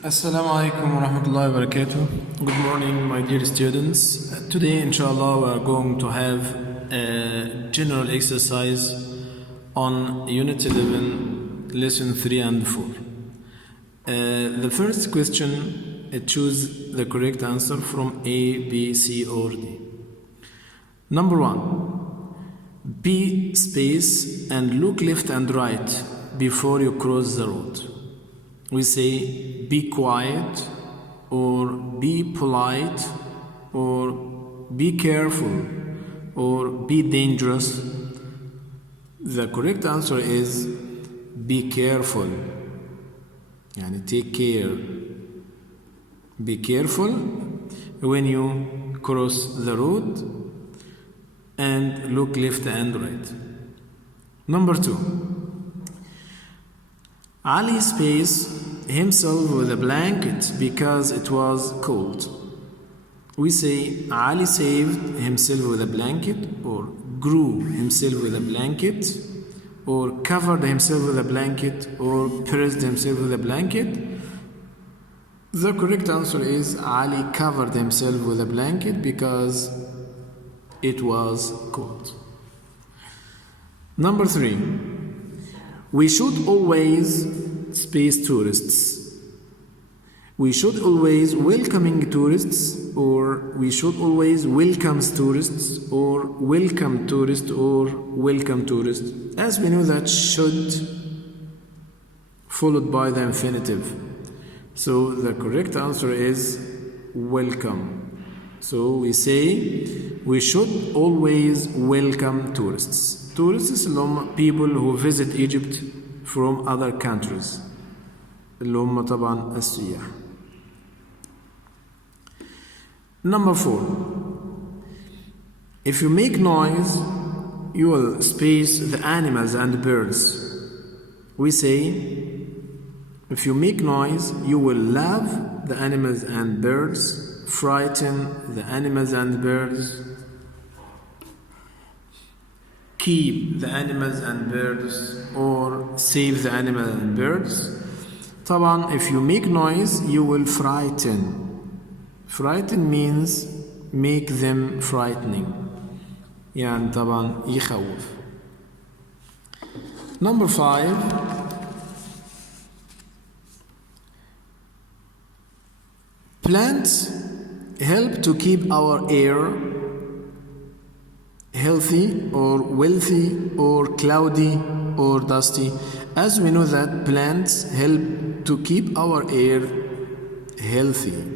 Assalamu alaikum wa rahmatullahi wa barakatuh. Good morning, my dear students. Today, inshallah, we are going to have a general exercise on Unit 11, Lesson 3 and 4. The first question, choose the correct answer from A, B, C, or D. Number 1. Be space and look left and right before you cross the road. We say be quiet or be polite or be careful or be dangerous. The correct answer is be careful. Yani take care. Be careful when you cross the road and look left and right. Number 2. Ali spaced himself with a blanket because it was cold. We say Ali saved himself with a blanket, or grew himself with a blanket, or covered himself with a blanket, or pressed himself with a blanket. The correct answer is Ali covered himself with a blanket because it was cold. Number 3. We should always space tourists. We should always welcoming tourists, or we should always welcomes tourists, or welcome tourists, or welcome tourists. As we know that should followed by the infinitive. So the correct answer is welcome. So we say we should always welcome tourists. Tourists are people who visit Egypt from other countries. اللي هم طبعا السياح. Number 4. If you make noise, you will space the animals and birds. We say, if you make noise, you will laugh the animals and birds, frighten the animals and birds, keep the animals and birds, or save the animals and birds. طبعا if you make noise you will frighten. Frighten means make them frightening. يعني طبعا يخوف. Number 5. Plants help to keep our air healthy or wealthy or cloudy or dusty. As we know that plants help to keep our air healthy.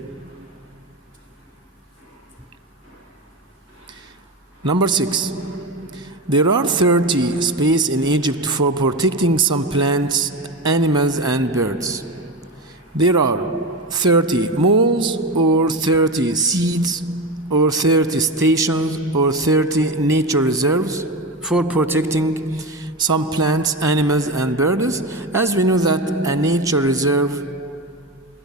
Number 6. There are 30 spaces in Egypt for protecting some plants, animals and birds. There are 30 malls or 30 seeds or 30 stations or 30 nature reserves for protecting some plants, animals and birds. As we know that a nature reserve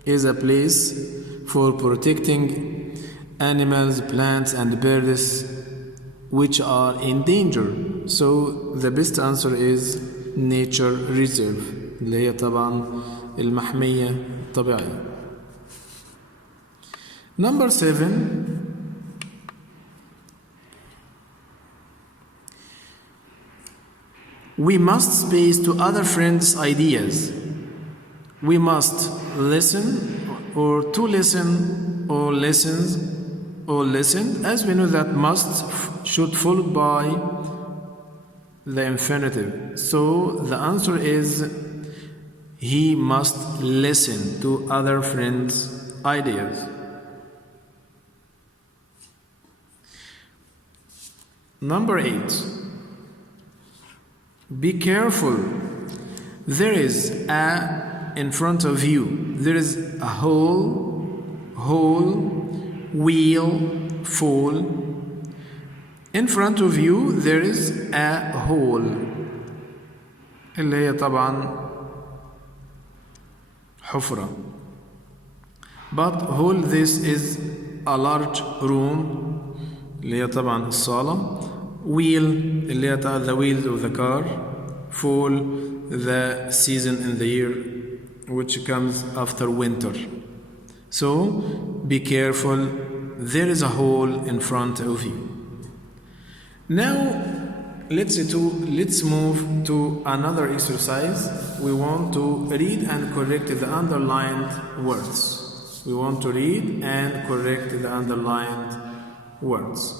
is a place for protecting animals, plants and birds which are in danger. So the best answer is nature reserve اللي هي طبعا المحمية الطبيعية. Number 7. We must space to other friends' ideas. We must listen or to listen or listens or listen. As we know that must should follow by the infinitive. So the answer is he must listen to other friends' ideas. Number 8. Be careful. There is a in front of you. There is a hole, wheel, fall. In front of you there is a hole. اللي هي طبعا حفرة. But hole this is a large room. اللي هي طبعا الصالة. Wheel اللي هي the wheels of the car. Fall the season in the year which comes after winter. So be careful, there is a hole in front of you. Now let's move to another exercise. We want to read and correct the underlined words. We want to read and correct the underlined words.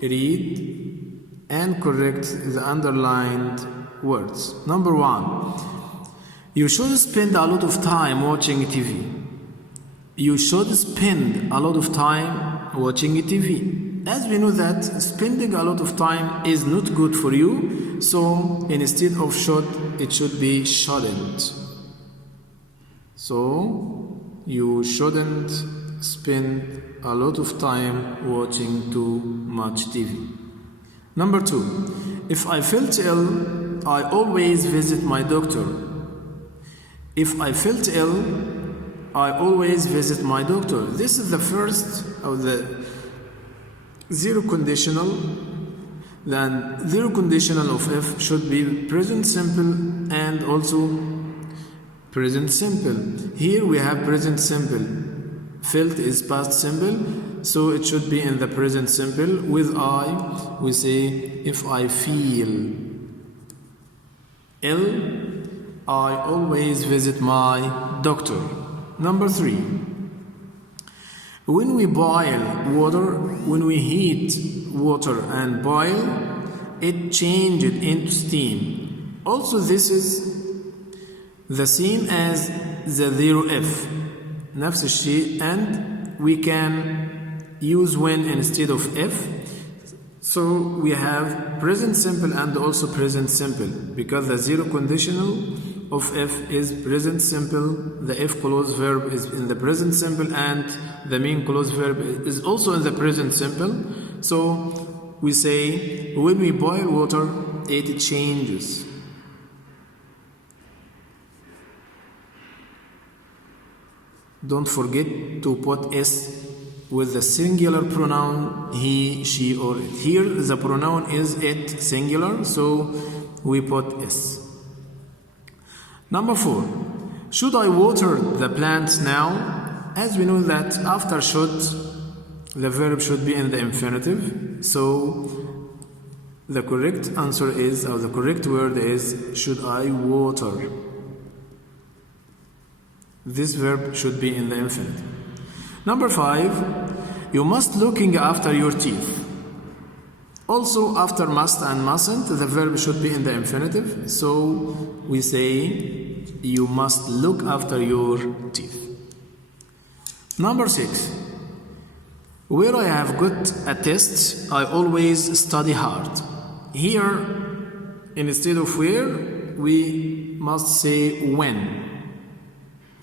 Read and correct the underlined words. Number 1. You should spend a lot of time watching TV. You should spend a lot of time watching TV. As we know that spending a lot of time is not good for you, so instead of should, it should be shouldn't. So you shouldn't spend a lot of time watching too much TV. Number 2. If I felt ill, I always visit my doctor. If I felt ill, I always visit my doctor. This is the first of the zero conditional. Then zero conditional of if should be present simple and also present simple. Here we have present simple. Felt is past simple, so it should be in the present simple. With I, we say if I feel ill, I always visit my doctor. Number 3. When we boil water, when we heat water and boil, it changes into steam. Also, this is the same as the zero if. نفس الشيء, and we can use when instead of if. So we have present simple and also present simple, because the zero conditional of if is present simple, the if clause verb is in the present simple, and the main clause verb is also in the present simple. So we say when we boil water, it changes. Don't forget to put s with the singular pronoun he, she, or it. Here the pronoun is it, singular, so we put s. Number 4. Should I water the plants now? As we know that after should, the verb should be in the infinitive, so the correct answer is, or the correct word is, should I water? This verb should be in the infinitive. Number 5. You must looking after your teeth. Also, after must and mustn't, the verb should be in the infinitive, so we say you must look after your teeth. Number 6. Where I have got a test, I always study hard. Here, instead of where, we must say when,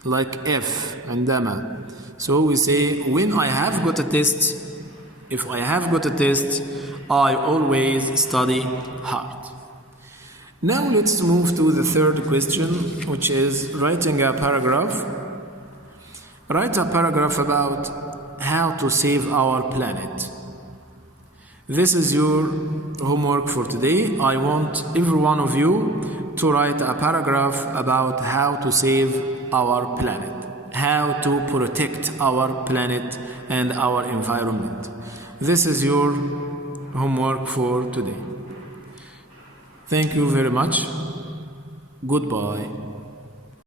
like if, عندما. So we say when I have got a test, if I have got a test, I always study hard. Now let's move to the third question, which is writing a paragraph. Write a paragraph about how to save our planet. This is your homework for today. I want every one of you to write a paragraph about how to save our planet, how to protect our planet and our environment. This is your homework for today. Thank you very much. Goodbye.